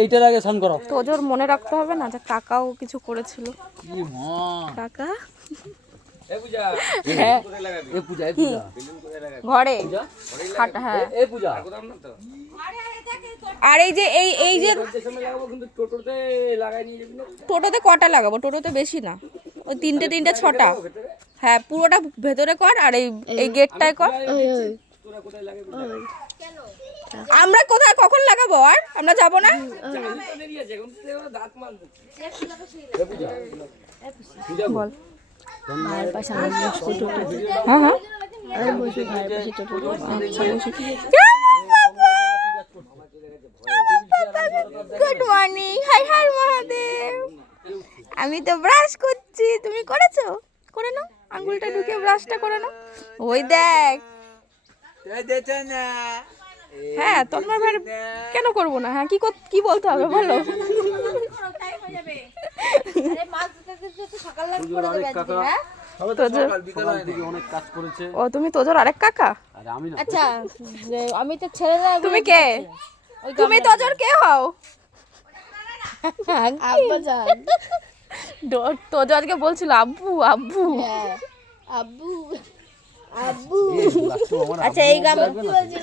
এইটার আগে স্নান করো। তোজোর মনে রাখতে হবে না যে কাকাও কিছু করেছিল। কাকা হ্যাঁ ঘরে খাটা হ্যাঁ। আর এই যে এই যে টোটোতে কটা লাগাবো? টোটোতে বেশি না, ওই তিনটে 6টা। হ্যাঁ পুরোটা ভেতরে কর আর এই গেটটায় কর। আমরা কোথায় কখন লাগাবো? আর আমরা যাবো না? বল। হ্যাঁ good morning. High high Mahadev. আমি তো ব্রাশ করছি, তুমি করেছো? করে নাও, আঙ্গুলটা ঢুকে ব্রাশটা করে নাও। ওই দেখ। হ্যাঁ তোমার ভাই কেন করবো না? হ্যাঁ কি বলতে হবে বলো? ও তুমি তোজোর আরেক কাকা? আচ্ছা আমি তো ছেলেরা। তুমি কে? তুমি তোজোর কে হও? আব্বাজান। তোজো আজকে বলছিল আব্বু আব্বু। আব্বু আব্বু। আচ্ছা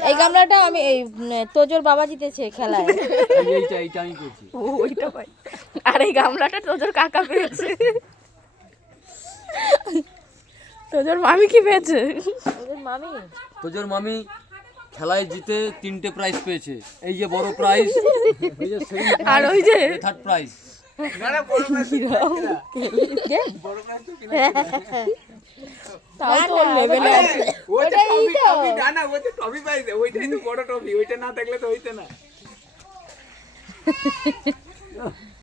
এই গামলাটা আমি এই তোজোর বাবা জিতেছে খেলায়। এইটা আমি পেয়েছি। ওইটা ভাই। আর এই গামলাটা তোজোর কাকা পেয়েছে। তোজোর মামি কি পেয়েছে? তোজোর মামি খেলায় জিতে 3টে প্রাইজ পেয়েছে। এই যে বড় প্রাইজ, ওই যে আর ওই যে থার্ড প্রাইজ। তাও তো লেভেলে আছে। ওইটা টফি না, ওইটা টফি পাইছে, ওইটাই তো বড় টফি, ওইটা না থাকলে তো হইতো না।